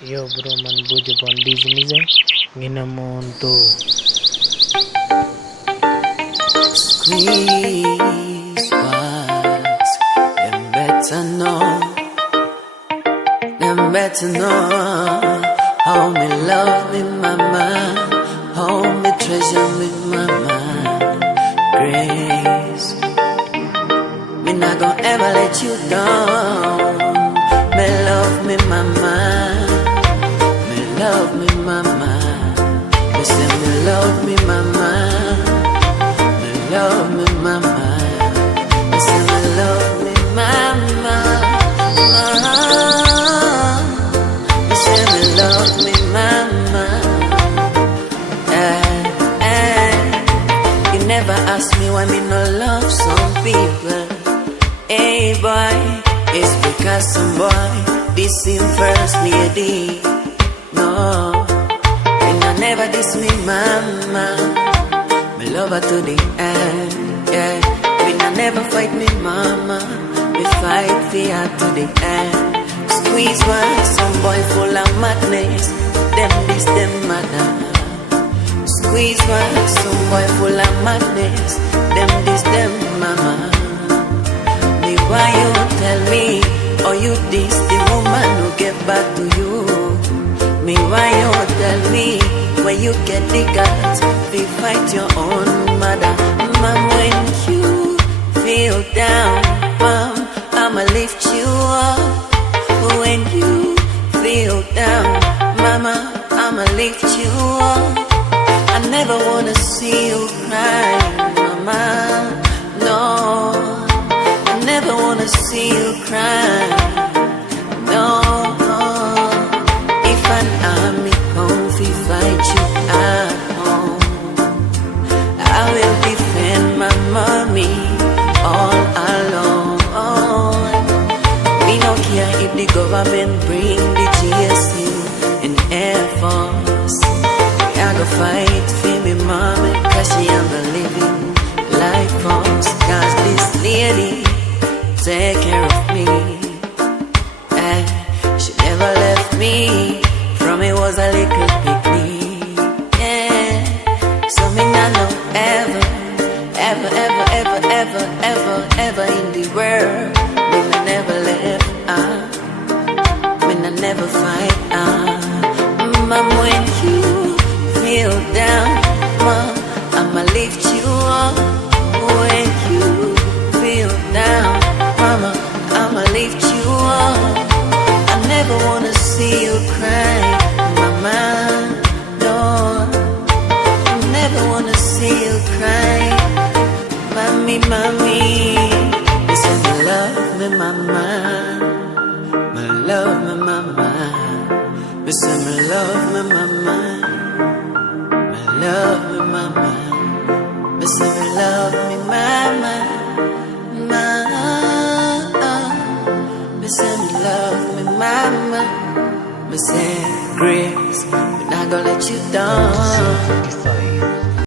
Yo bro, man Bojo Bon Dizzy Mize Ngina Monto Squeeze was them better know how me love me mama, how me treasure me mama. Grace, me not gonna ever let you down. Me love me mama, me love me mama. Me say me love me mama, me love me mama. Me say me love me mama, mama. Me say me love me mama. You never ask me why me no love some people. Hey boy, it's because some boy this him first lady. No, and I never diss me mama. Me love her to the end, yeah. When I never fight me mama, me fight for her to the end. Squeeze one, some boy full of madness. Them this, them mother. Squeeze one, some boy full of madness. Them this, them mama. Me why you tell me, or you this the woman who get back to you? Me why you tell me, when you get the guts, we fight your own mother. Mom, when you feel down, mom, I'ma lift you up. When you feel down, mama, I'ma lift you up. I never wanna see you cry, mama, no. I never wanna see you cry, no. If an army come fi fight you at home, I will defend my mommy all alone. We don't care if the government bring the GSU and Air Force. I go fight for me mama, cause she am a living life force. Cause this lady take care of me, and she never left me from it was a little picnic, yeah. So me not know ever, ever, ever, ever, ever, ever, ever in the world me I never left me I never fight mom, when you feel down, mom, I'ma lift you up. When you feel down, mama, I'ma lift you up. I never wanna see you cry, mama, no. I never wanna see you cry, mommy, mommy. You say me love me mama, me love me mama. You say me love me mama, me love me mama. You say me love me mama, mama. Me say me love me mama. Me say Grace, me not gonna let you down.